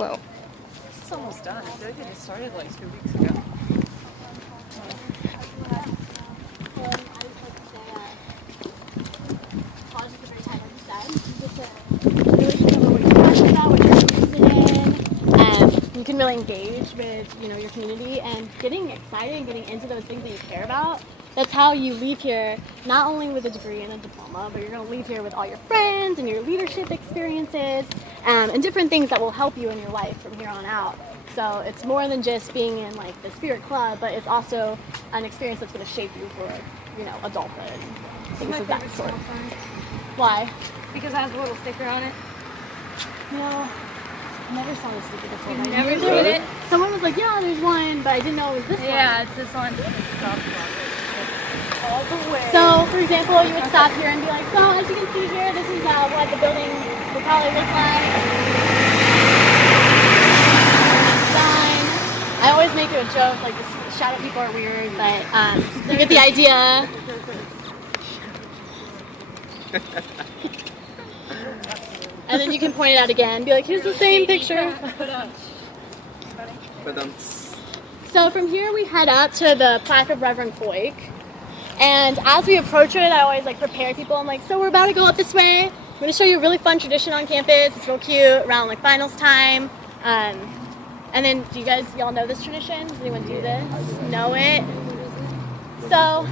Whoa. It's almost done. I feel like it just started like 2 weeks ago. College is a great time, like you said. You get to really know what you're passionate about, what you're interested in, and you can really engage with, your community and getting excited and getting into those things that you care about. That's how you leave here, not only with a degree and a diploma, but you're going to leave here with all your friends and your leadership experiences and different things that will help you in your life from here on out. So it's more than just being in like the Spirit Club, but it's also an experience that's going to shape you for, adulthood and things of that sort. Why? Because it has a little sticker on it. No, I never saw this sticker before. You've never seen it? Someone was like, yeah, there's one, but I didn't know it was this one. Yeah, it's this one. All the way. So, for example, you would stop here and be like, so as you can see here, this is what the building will probably look like. Sign. I always make it a joke, like the shadow people are weird, but you get the idea. And then you can point it out again, be like, here's the same picture. So from here we head up to the plaque of Reverend Foyk. And as we approach it, I always prepare people. I'm like, so we're about to go up this way. I'm going to show you a really fun tradition on campus. It's real cute around finals time. And then, do y'all know this tradition? Does anyone do this? Know it? So,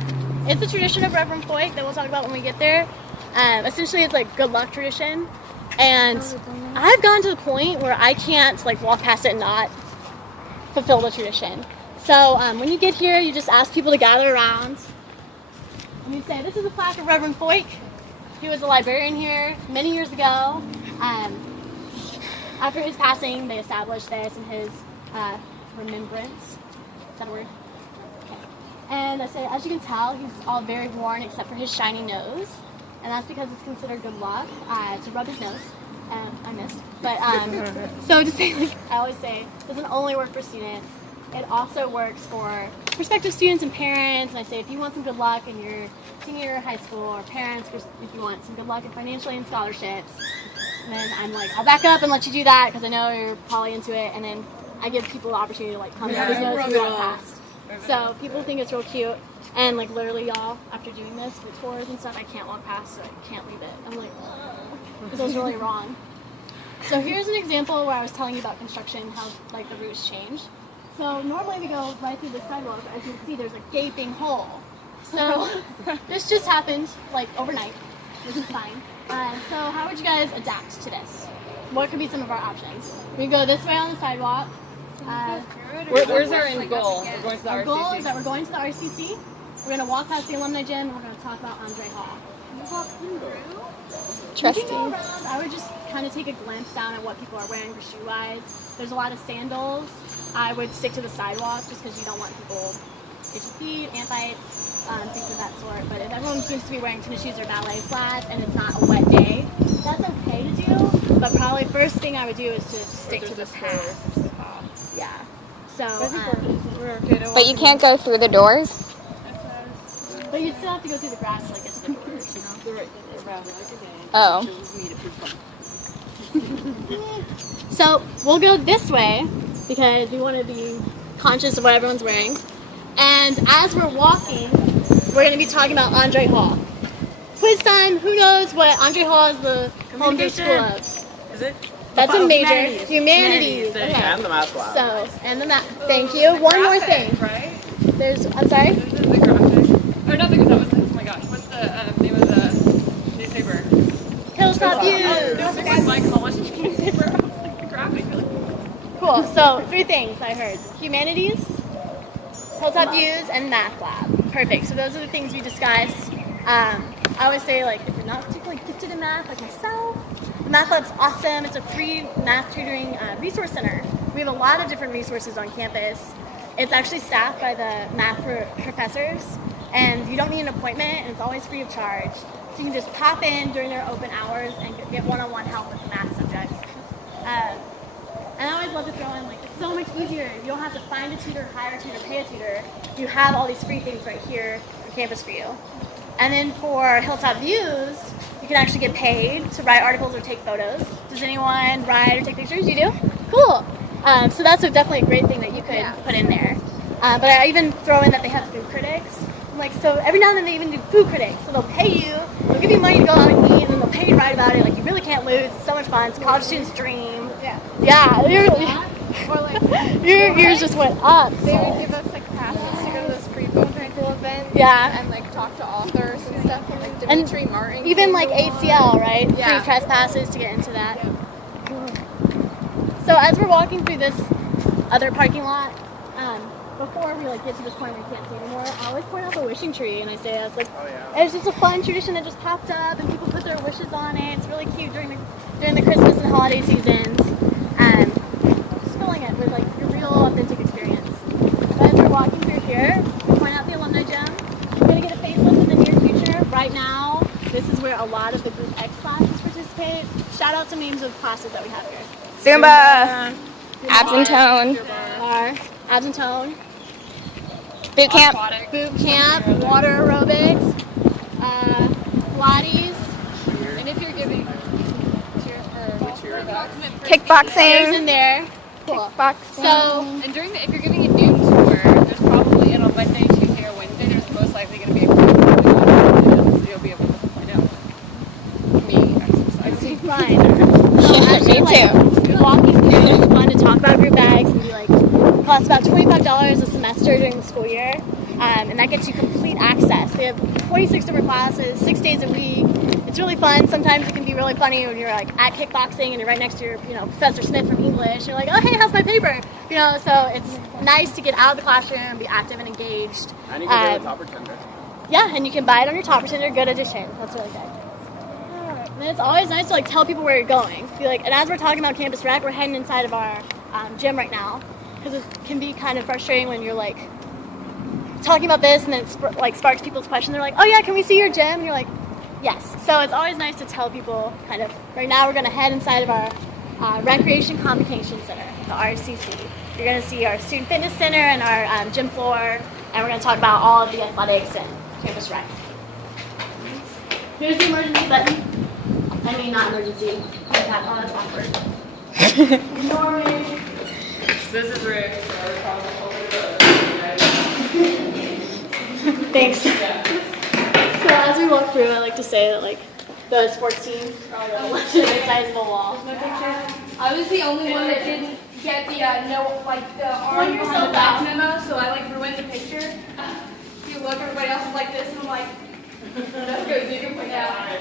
it's a tradition of Reverend Foyk that we'll talk about when we get there. Essentially, it's good luck tradition. And I've gotten to the point where I can't walk past it and not fulfill the tradition. So, when you get here, you just ask people to gather around. And you say, this is a plaque of Reverend Foyk. He was a librarian here many years ago. After his passing, they established this in his remembrance. Is that a word? Okay. And I say, as you can tell, he's all very worn except for his shiny nose. And that's because it's considered good luck to rub his nose. I missed. But, so to say, I always say, it doesn't only work for students. It also works for prospective students and parents. And I say, if you want some good luck in your senior year of high school, or parents, if you want some good luck financially in scholarships, and then I'm like, I'll back up and let you do that because I know you're probably into it. And then I give people the opportunity to come rub his nose and walk past. So people think it's real cute. And literally, y'all, after doing this for tours and stuff, I can't walk past, so I can't leave it. I'm like, oh, it was really wrong. So here's an example where I was telling you about construction, how the routes change. So normally we go right through the sidewalk, but as you can see, there's a gaping hole. So this just happened overnight, which is fine. So how would you guys adapt to this? What could be some of our options? We go this way on the sidewalk. Where's our end goal? We're going to the RCC. Our goal is that we're going to the RCC. We're going to walk past the alumni gym, and we're going to talk about Andre Hall. Trusting. I would just kind of take a glimpse down at what people are wearing for shoe-wise. There's a lot of sandals. I would stick to the sidewalk just because you don't want people itchy feet, ant bites, things of that sort. But if everyone seems to be wearing tennis shoes or ballet flats and it's not a wet day, that's okay to do. But probably first thing I would do is to stick to the path. Yeah. So. But you can't go through the doors? But you still have to go through the grass to get to the doors, Oh. So we'll go this way because we want to be conscious of what everyone's wearing. And as we're walking, we're going to be talking about Andre Hall. Quiz time. Who knows what Andre Hall is the home to school of? Is it? That's a major. Humanities. Okay. And the math lab. So, and the math. Thank you. One more thing. Right? I'm sorry? There's the graphic. Or not the graphic. Oh my gosh. What's the name of the newspaper? Hilltop Views. It's like college newspaper. I was like the graphic. Cool. So 3 things I heard. Humanities, Hilltop Views, and Math Lab. Perfect. So those are the things we discussed. I always say, if you're not particularly gifted in math, like myself, the Math Lab's awesome. It's a free math tutoring resource center. We have a lot of different resources on campus. It's actually staffed by the math professors, and you don't need an appointment, and it's always free of charge. So you can just pop in during their open hours and get one-on-one help with the math subjects. And I always love to throw in, it's so much easier. You don't have to find a tutor, hire a tutor, pay a tutor. You have all these free things right here on campus for you. And then for Hilltop Views, you can actually get paid to write articles or take photos. Does anyone write or take pictures? You do? Cool. So that's definitely a great thing that you could put in there. But I even throw in that they have food critics. Like, so every now and then they even do food critics. So they'll pay you, they'll give you money to go out and eat, and then they'll pay you to write about it. Like, you really can't lose. It's so much fun. It's a college student's dream. Yeah. Yeah. Or like Yours just went up. they would give us like passes to go to those free botanical events. Yeah. And like talk to authors and stuff. And like Dimitri Martin. Even like came to ACL, right? Yeah. Free trespassers to get into that. Yeah. So as we're walking through this other parking lot, before we like get to this point where we can't see anymore, I always point out the wishing tree, and I say it's like it's just a fun tradition that just popped up, and people put their wishes on it. It's really cute during the Christmas and holiday seasons. Just filling it with like a real authentic experience. But as we're walking through here, we point out the alumni gym. We're gonna get a facelift in the near future. Right now, this is where a lot of the Group X classes participate. Shout out some names of classes that we have here. Zumba, abs and tone, Abs and tone. boot camp. Aquatic. Boot camp, water aerobics, Pilates. And if you're giving cheers for document There's Kickboxing. in there. Cool. Kickboxing. So, and during the if you're giving a noon tour, there's probably on a Monday, Tuesday, or Wednesday. There's most likely going to be a class that so you'll be able to find out me exercising. fine. Me too. Walking through, it's fun to talk about group bags and be like, it costs about $25 a semester during the school year, and that gets you complete access. They have 26 different classes, 6 days a week. It's really fun. Sometimes it can be really funny when you're like at kickboxing and you're right next to your, Professor Smith from English. You're like, oh hey, how's my paper? So it's nice to get out of the classroom, be active and engaged. And you can do the top pretender. Yeah, and you can buy it on your top pretender. Good addition. That's really good. And it's always nice to like tell people where you're going. Be like, and as we're talking about Campus Rec, we're heading inside of our gym right now because it can be kind of frustrating when you're like talking about this and then it sparks people's question. They're like, oh yeah, can we see your gym? And you're like, yes. So it's always nice to tell people kind of. Right now, we're going to head inside of our Recreation Communication Center, the RCC. You're going to see our Student Fitness Center and our gym floor, and we're going to talk about all of the athletics and Campus Rec. Here's the emergency button. I mean, not emergency. Contact. Oh, that's awkward. Ignore me. This is Rick. Thanks. So as we walk through, I like to say that like the sports teams are all the left to the size of a wall. I was the only one that didn't get the the arm behind the back memo, so I ruined the picture. If you look, everybody else is like this, and I'm like, that's good. So you can point out.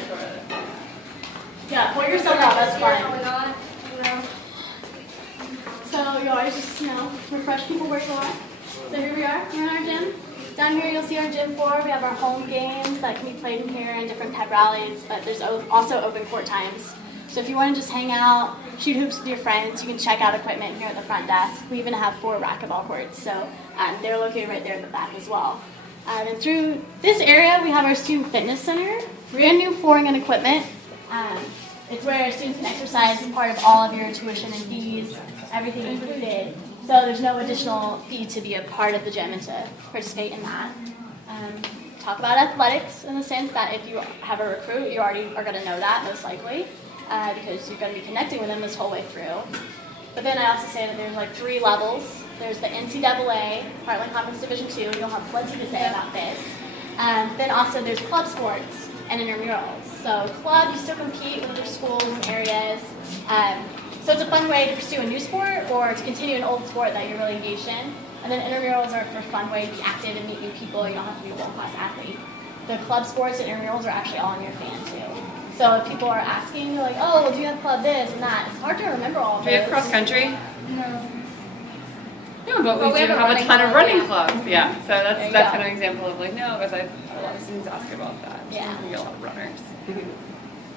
Yeah, point yourself out. That's fine. Probably not. So you always just refresh people where you are. So here we are. We're in our gym. Down here you'll see our gym floor. We have our home games that can be played in here and different pep rallies, but there's also open court times. So if you want to just hang out, shoot hoops with your friends, you can check out equipment here at the front desk. We even have 4 racquetball courts, so they're located right there at the back as well. And through this area, we have our Student Fitness Center. Brand new flooring and equipment. It's where students can exercise as part of all of your tuition and fees, everything included. So there's no additional fee to be a part of the gym and to participate in that. Talk about athletics in the sense that if you have a recruit, you already are going to know that most likely because you're going to be connecting with them this whole way through. But then I also say that there's 3 levels. There's the NCAA, Heartland Conference Division II. You'll have plenty to say about this. Then also there's club sports and intramurals. So club, you still compete with other schools and areas. So it's a fun way to pursue a new sport or to continue an old sport that you're really engaged in. And then intramurals are for a fun way to be active and meet new people. You don't have to be a world-class athlete. The club sports and intramurals are actually all on your fan too. So if people are asking, you're like, oh, well, do you have club this and that? It's hard to remember all of Do those. we have cross country? No. No, but we do have a ton of running clubs. Yeah, so that's kind of an example of no, because a lot of students ask about that. Yeah. We get a lot of runners.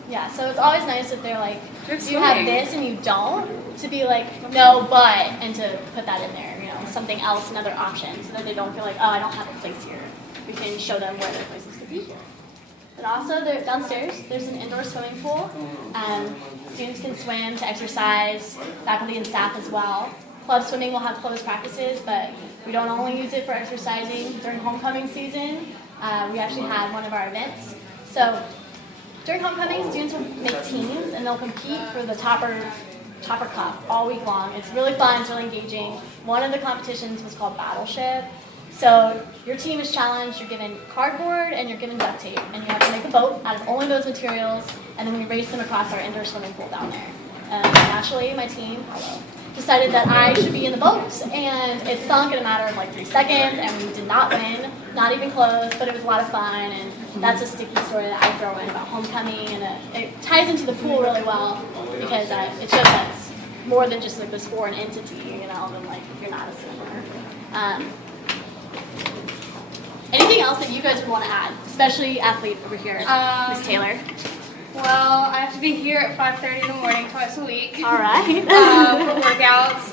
Yeah, so it's always nice if they're like, Good you have swimming. this and you don't, to be like, no, but, and to put that in there, something else, another option, so that they don't feel like, oh, I don't have a place here. We can show them where their places could be here. And also, downstairs, there's an indoor swimming pool. Students can swim to exercise, faculty and staff as well. Club swimming will have closed practices, but we don't only use it for exercising. During homecoming season, we actually have one of our events. So during homecoming, students will make teams, and they'll compete for the topper Chopper Cup all week long. It's really fun, it's really engaging. One of the competitions was called Battleship. So your team is challenged, you're given cardboard and you're given duct tape, and you have to make a boat out of only those materials, and then we race them across our indoor swimming pool down there. Naturally, my team decided that I should be in the boat, and it sunk in a matter of like 3 seconds, and we did not win, not even close, but it was a lot of fun, and that's a sticky story that I throw in about homecoming, and it ties into the pool really well, because it shows that it's more than just like this foreign entity, you know, than like if you're not a swimmer. Anything else that you guys would want to add, especially athlete over here, Miss Taylor? Well, I have to be here at 5:30 in the morning twice a week. All right. For workouts.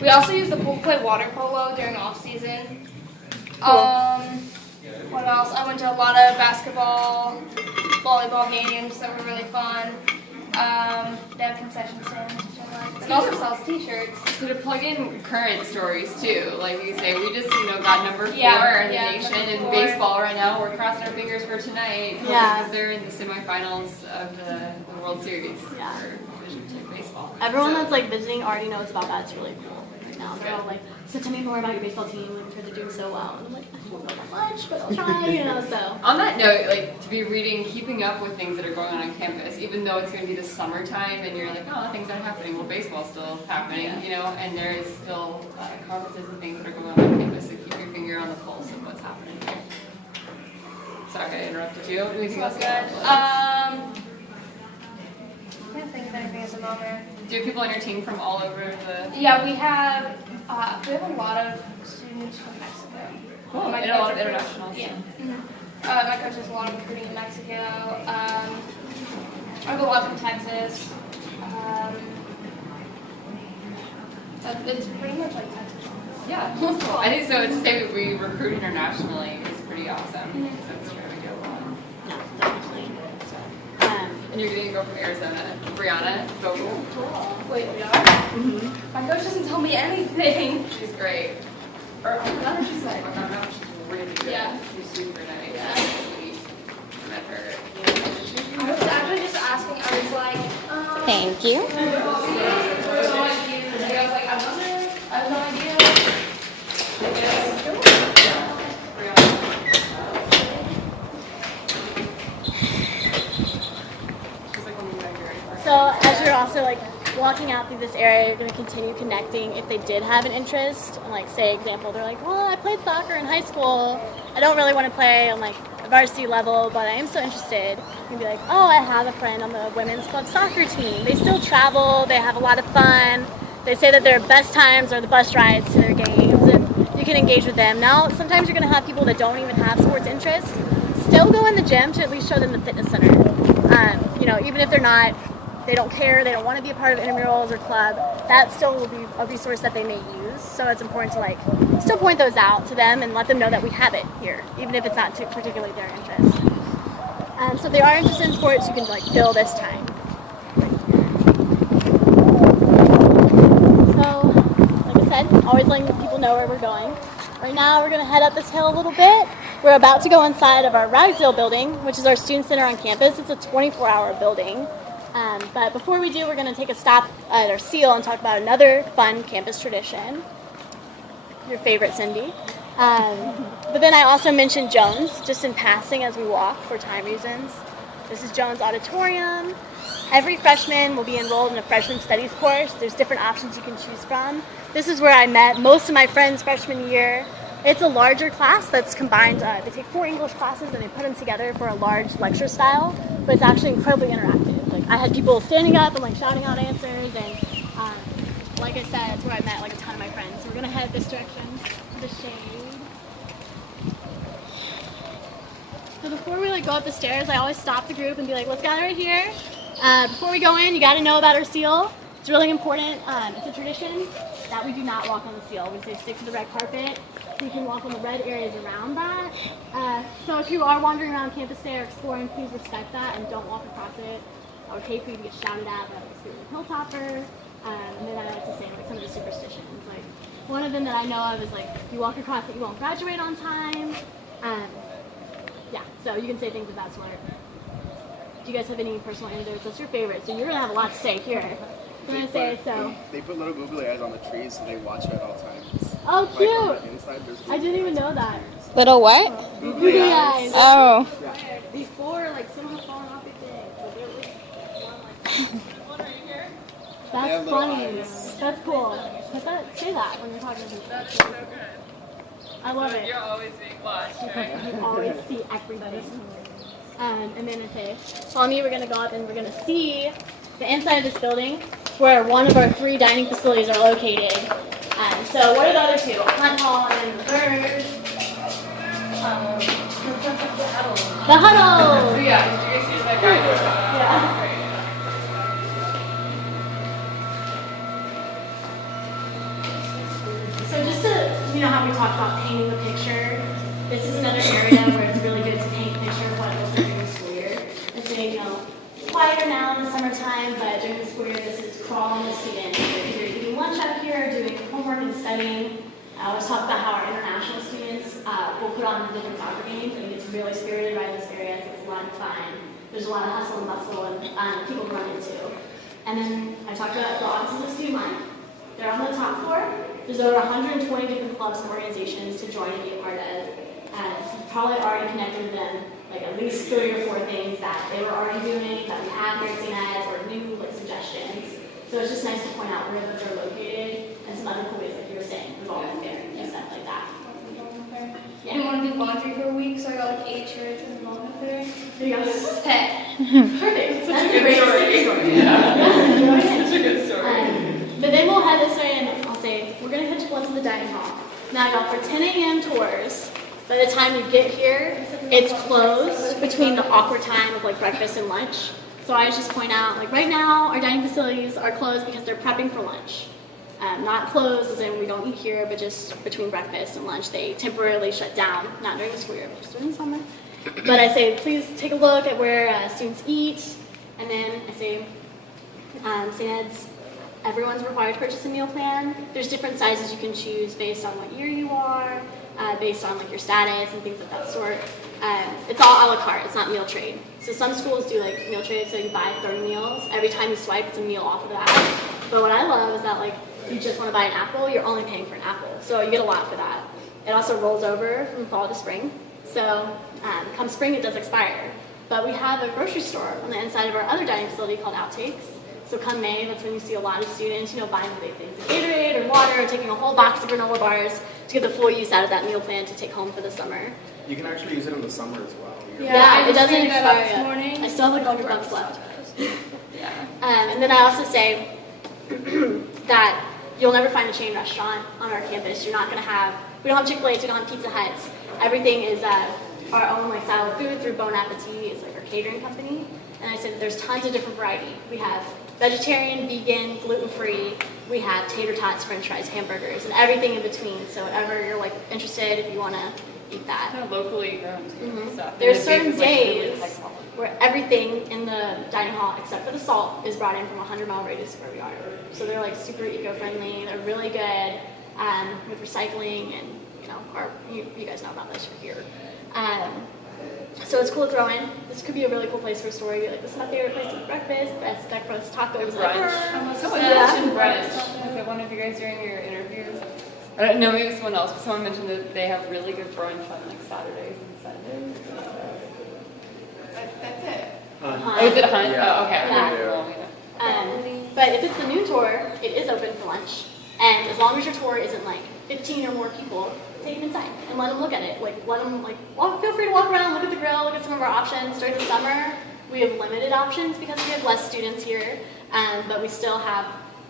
We also use the pool to play water polo during off season. What else? I went to a lot of basketball, volleyball games that were really fun. They have concession stands, which I like. It also sells t-shirts. So to plug in current stories too, like you say, we just got number 4 in the nation in baseball right now. We're crossing our fingers for tonight because they're in the semifinals of the World Series for Division II baseball. Everyone that's like visiting already knows about that. It's really cool right now. They're all like, so tell me more about your baseball team because they're doing so well. And I'm like, I don't know that much, but I'll try, you know, so. On that note, like to be keeping up with things that are going on campus, even though it's going to be the summertime and you're like, oh, things aren't happening. Well, baseball's still happening, you know, and there is still conferences and things that are going on campus, so keep your finger on the pulse of what's happening here. Sorry, I interrupted you. Anything else? Good. I can't think of anything at the moment. Do you have people on your team from all over the... Yeah, we have a lot of students from Mexico. Cool. And a lot of internationals. Yeah. My coach does a lot of recruiting in Mexico. I have a lot from Texas. It's pretty much like Texas. Yeah, that's cool. I think so. To say we recruit internationally is pretty awesome. That's true. We do a lot. No, definitely. And you're going to go from Arizona. Brianna Vogel. Wait, we are? My coach doesn't tell me anything. She's great. Or not that she's like, no, she's really good. Yeah. She's super nice. Yeah. Sweet. I met her. I was actually just asking, I was like, Thank you. I was like, I have no idea. So as you're also like walking out through this area, you're going to continue connecting if they did have an interest. And like, say, example, they're like, well, I played soccer in high school. I don't really want to play on like a varsity level, but I am so interested. You can be like, oh, I have a friend on the women's club soccer team. They still travel. They have a lot of fun. They say that their best times are the bus rides to their games, and you can engage with them. Now, sometimes you're going to have people that don't even have sports interests still go in the gym to at least show them the fitness center. You know, even if they don't care, they don't want to be a part of intramurals or club, that still will be a resource that they may use. So it's important to like still point those out to them and let them know that we have it here, even if it's not particularly their interest. So if they are interested in sports, you can like fill this time. So, like I said, always letting people know where we're going. Right now we're going to head up this hill a little bit. We're about to go inside of our Ragsdale building, which is our student center on campus. It's a 24-hour building. But before we do, we're going to take a stop at our seal and talk about another fun campus tradition. Your favorite, Cindy. But then I also mentioned Jones, just in passing as we walk for time reasons. This is Jones Auditorium. Every freshman will be enrolled in a freshman studies course. There's different options you can choose from. This is where I met most of my friends freshman year. It's a larger class that's combined. They take 4 English classes and they put them together for a large lecture style, but it's actually incredibly interactive. Like, I had people standing up and like shouting out answers, and like I said, that's where I met like a ton of my friends. So we're gonna head this direction to the shade. So before we like go up the stairs, I always stop the group and be like, let's gather right here. Before we go in, you got to know about our seal. It's really important. It's a tradition that we do not walk on the seal. We say stick to the red carpet. So you can walk on the red areas around that. So if you are wandering around campus day or exploring, please respect that and don't walk across it. I would hate for you to get shouted at by like a spirit of Hilltopper. And then I like to say like some of the superstitions. Like one of them that I know of is like if you walk across it, you won't graduate on time. Yeah, so you can say things of that sort. do you guys have any personal anecdotes? What's your favorite? So you're gonna have a lot to say here. I'm gonna say so. They put little googly eyes on the trees so they watch it at all times. Oh, Like on cute! the inside, there's I didn't even know that. Little what? Googly eyes. Oh. Before, like, some have fallen off your thing, but they're really They have That's little funny. eyes. That's cool. Say that when you're talking to people. That's so good. I love it. You're always being watched, right? You always see everything. And then I say, follow me, we're going to go up and we're going to see the inside of this building where one of our 3 dining facilities are located. So what are the other 2? Hunt Hall and the third? The Huddle! So yeah, did you guys see that guy? Yeah. So just to, how we talked about painting the picture, this is another area where it's really good to paint a picture of what it looks like during the school year. It's getting, quieter now in the summertime, but during the school year, this is crawling with students. They're either eating lunch out here, doing homework and studying. I always talk about how our international students will put on different soccer games, and it gets really spirited by this area. So it's a lot of fun. There's a lot of hustle and bustle and people to run into. And then I talked about the Office of the Student Life. They're on the top floor. There's over 120 different clubs and organizations to join and be a part of. And you've probably already connected with them, like at least 3 or 4 things that they were already doing, that we have here at St. Ed's, or new suggestions. So it's just nice to point out where those are located, and some other cool ways, like you were saying, revolving fair and stuff like that. I didn't want to do laundry for a week, so I got like 8 shirts and a moment there. There you go. Pet. Perfect. That's a great story. Such a good story. But then we'll head this way, and I'll say, we're going to catch a glimpse of the dining hall. Now, y'all, for 10 a.m. tours, by the time you get here, it's closed between the awkward time of breakfast and lunch. So I always just point out, right now, our dining facilities are closed because they're prepping for lunch. Not closed as in we don't eat here, but just between breakfast and lunch, they temporarily shut down, not during the school year, but just during the summer. But I say, please take a look at where students eat, and then I say, St. Ed's, everyone's required to purchase a meal plan. There's different sizes you can choose based on what year you are, based on your status and things of that sort. It's all a la carte, it's not meal trade. So some schools do meal trade, so you buy 30 meals. Every time you swipe, it's a meal off of that. But what I love is that you just want to buy an apple, you're only paying for an apple. So you get a lot for that. It also rolls over from fall to spring. So come spring, it does expire. But we have a grocery store on the inside of our other dining facility called Outtakes. So come May, that's when you see a lot of students, buying big things of Gatorade or water, or taking a whole box of granola bars to get the full use out of that meal plan to take home for the summer. You can actually use it in the summer as well. Yeah, it doesn't figured that out expire this yet. morning. I still have $100 left. Yeah. And then I also say that you'll never find a chain restaurant on our campus. We don't have Chick-fil-A, we don't have Pizza Huts. Everything is our own style of food through Bon Appetit. It's our catering company. And I said there's tons of different variety. We have vegetarian, vegan, gluten-free. We have tater tots, french fries, hamburgers, and everything in between. So whatever you're interested, if you want to eat that. Kind of locally grown stuff. There's And the certain base is, really days high quality. where everything in the dining hall, except for the salt, is brought in from a 100-mile radius of where we are. So they're super eco-friendly. They're really good with recycling, and you guys know about this. You're here. So it's cool to throw in. This could be a really cool place for a story. This is my favorite place to eat breakfast. Best breakfast tacos Brunch. Someone Yeah. mentioned brunch. Was it one of you guys during your interviews? I don't know, maybe it was someone else, but someone mentioned that they have really good brunch on Saturdays and Sundays. That's it. Oh, is it Hunt? Yeah. Oh, okay. Yeah. But if it's the new tour, it is open for lunch. And as long as your tour isn't 15 or more people, take them inside and let them look at it. Let them feel free to walk around, look at the grill, look at some of our options. During the summer, we have limited options because we have less students here, but we still have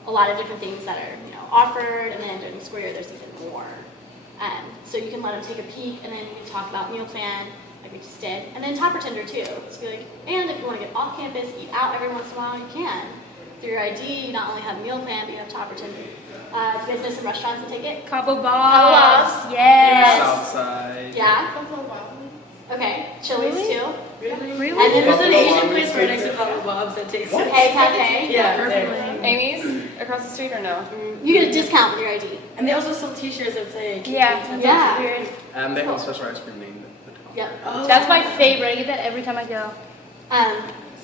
a lot of different things that are offered. And then during the school year, there's even more. So you can let them take a peek, and then you can talk about meal plan, like we just did, and then Topper Tender too. So be and if you want to get off campus, eat out every once in a while, you can. Through your ID, you not only have meal plan, but you have Topper Tender. Do you guys know some restaurants that take it? Cabo Cabo Bob's. Bob's. Yes. Southside. Yeah? Okay. Chili's too? Really? And then There's an there's Asian place right next to Papa Bob's that takes it. Hey, Cafe. Yeah, Perfectly. Amy's across the street or no? You get a discount with your ID. And they also sell T-shirts that say. Yeah. Yeah. Weird. And they have a special ice cream named the top. Yep. Oh. That's my favorite. I get that every time I go.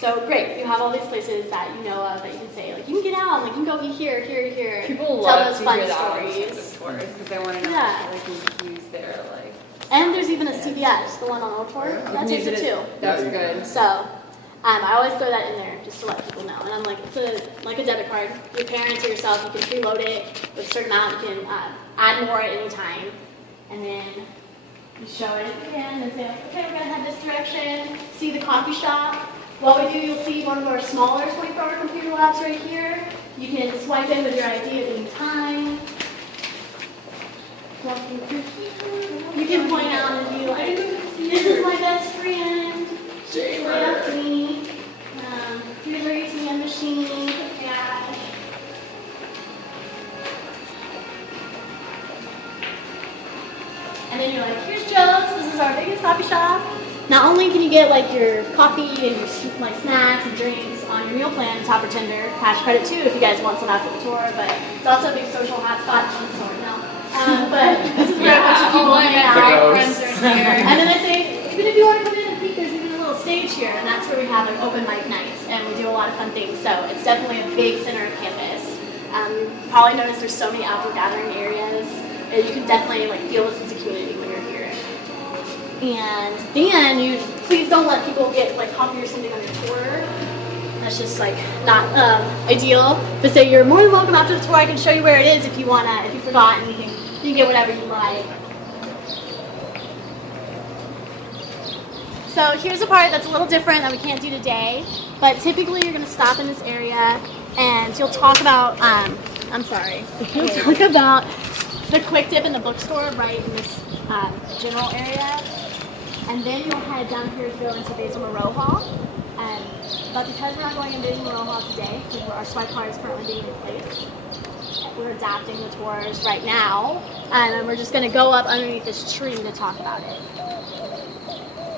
So great, you have all these places that you know of that you can say, like, you can get out, like, you can go eat here, here, here. People tell love those to fun hear that stories. on the tours because they want to know Yeah. how they can use their like. And there's even a CVS, the one on Old Tour, that takes it too. That's good. So I always throw that in there just to let people know. And I'm like, it's like a debit card. Your parents or yourself, you can preload it with a certain amount. You can add more at any time. And then you show it again and say, okay, we're going to head this direction. See the coffee shop. While we do, you'll see one of our smaller 24-hour computer labs right here. You can swipe in with your ID at any time. Walking through here. You can point out and be like, this is my best friend. She's right up to me. Here's our ATM machine. Cash. And then you're like, here's Joe's. This is our biggest coffee shop. Not only can you get like your coffee and your like snacks and drinks on your meal plan, Top or Tender, cash credit too if you guys want some after the tour, but it's also a big social hotspot. But this is where a bunch of people hang out. friends are here. And then I say, even if you want to come in and peek, there's even a little stage here, and that's where we have like open mic nights, and we do a lot of fun things. So it's definitely a big center of campus. You probably noticed there's so many outdoor gathering areas. And you can definitely like feel a sense of community when you're here. And then you please don't let people get like coffee or something on your tour. That's just like not ideal. But say you're more than welcome after the tour. I can show you where it is if you wanna. If you forgot, and you can get whatever you like. So here's a part that's a little different that we can't do today. But typically you're gonna stop in this area and you'll talk about. You'll talk about the Quick Dip in the bookstore right in this general area. And then you'll head down here to go into Basil Moreau Hall. But because we're not going in Basil Moreau Hall today, because our swipe card is currently being replaced, we're adapting the tours right now. And we're just going to go up underneath this tree to talk about it.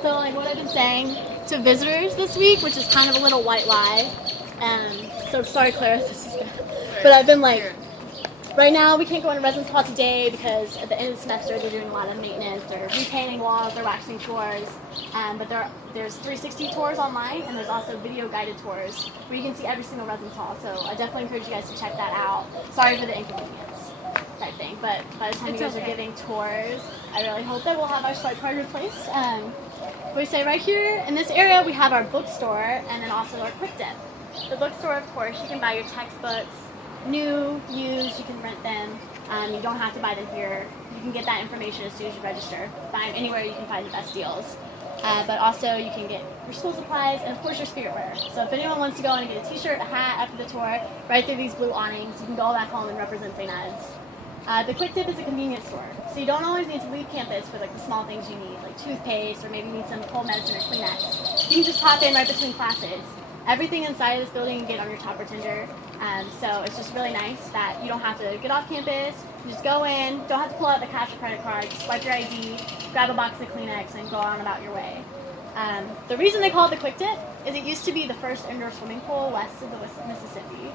So like what I've been saying to visitors this week, which is kind of a little white lie. So sorry Claire, this is bad. But I've been like, right now, we can't go in residence hall today because at the end of the semester, they're doing a lot of maintenance. They're repainting walls, they're waxing floors. But there's 360 tours online, and there's also video guided tours where you can see every single residence hall. So I definitely encourage you guys to check that out. Sorry for the inconvenience type thing, but by the time you guys are giving tours, I really hope that we'll have our swipe card replaced. We say right here in this area, we have our bookstore and then also our Quick Dip. The bookstore, of course, you can buy your textbooks. New, used, you can rent them. You don't have to buy them here. You can get that information as soon as you register. Find anywhere you can find the best deals. But also you can get your school supplies and of course your spirit wear. So if anyone wants to go in and get a t-shirt, a hat after the tour, right through these blue awnings, you can go back home and represent St. Ed's. The Quick Dip is a convenience store. So you don't always need to leave campus for like the small things you need, like toothpaste or maybe you need some cold medicine or Kleenex. You can just pop in right between classes. Everything inside of this building you can get on your Top or Tender. So it's just really nice that you don't have to get off campus, you just go in, don't have to pull out the cash or credit card, just swipe your ID, grab a box of Kleenex, and go on about your way. The reason they call it the Quick Dip is it used to be the first indoor swimming pool west of the Mississippi.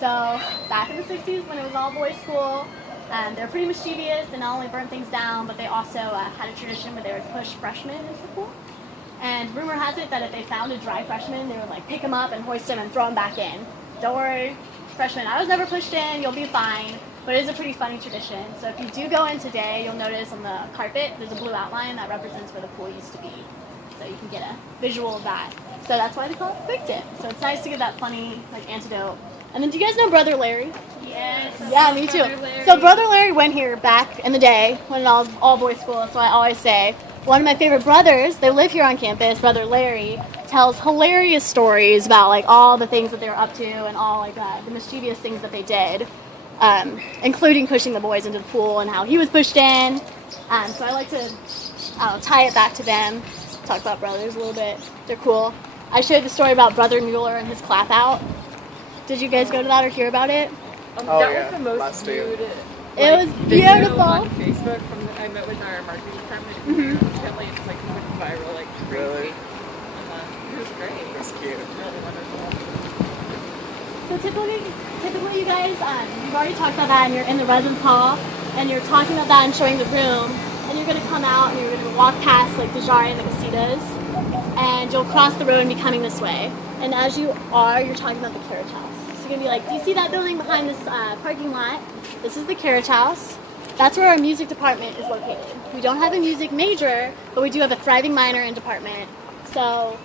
So back in the 60s when it was all boys school, they were pretty mischievous and not only burned things down, but they also had a tradition where they would push freshmen into the pool. And rumor has it that if they found a dry freshman, they would like pick him up and hoist him and throw him back in. Don't worry, freshmen, I was never pushed in, you'll be fine. But it is a pretty funny tradition. So if you do go in today, you'll notice on the carpet, there's a blue outline that represents where the pool used to be. So you can get a visual of that. So that's why they call it Quick Dip. So it's nice to get that funny like antidote. And then do you guys know Brother Larry? Yes. Yeah, me too. So Brother Larry went here back in the day when I was all boys school, so I always say, one of my favorite brothers, they live here on campus, Brother Larry, tells hilarious stories about like all the things that they were up to and all like the mischievous things that they did, including pushing the boys into the pool and how he was pushed in. So I like to tie it back to them, talk about brothers a little bit. They're cool. I showed the story about Brother Mueller and his clap out. Did you guys go to that or hear about it? That yeah, was the most last year. viewed. It was beautiful. On Facebook, I met with our marketing department. Apparently, it's like went viral like crazy. Really? It was great. That's cute. Really wonderful. So typically you guys, you've already talked about that and you're in the residence hall and you're talking about that and showing the room and you're going to come out and you're going to walk past like the Jari and the Casitas and you'll cross the road and be coming this way. And as you are, you're talking about the Carriage House. So you're going to be like, do you see that building behind this parking lot? This is the Carriage House. That's where our music department is located. We don't have a music major, but we do have a thriving minor and department. So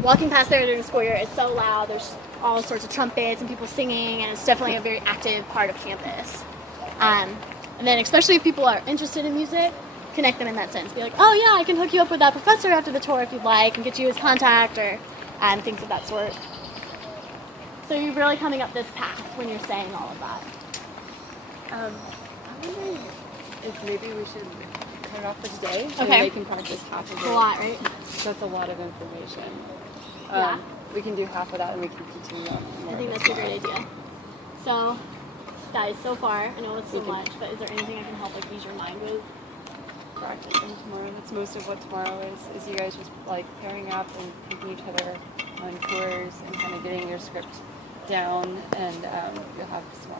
walking past there during the school year, it's so loud. There's all sorts of trumpets and people singing, and it's definitely a very active part of campus. And then especially if people are interested in music, connect them in that sense. Be like, oh yeah, I can hook you up with that professor after the tour if you'd like, and get you his contact or things of that sort. So you're really coming up this path when you're saying all of that. I'm wondering if maybe we should cut it off for today, and Okay. they can practice half of it. It's a lot, right? That's a lot of information. Yeah. We can do half of that, and we can continue on. I think that's a great idea. So, guys, so far, I know it's so much, but is there anything I can help like ease your mind with? Practicing tomorrow. That's most of what tomorrow is you guys just like pairing up and taking each other on tours and kind of getting your script down, and you'll have some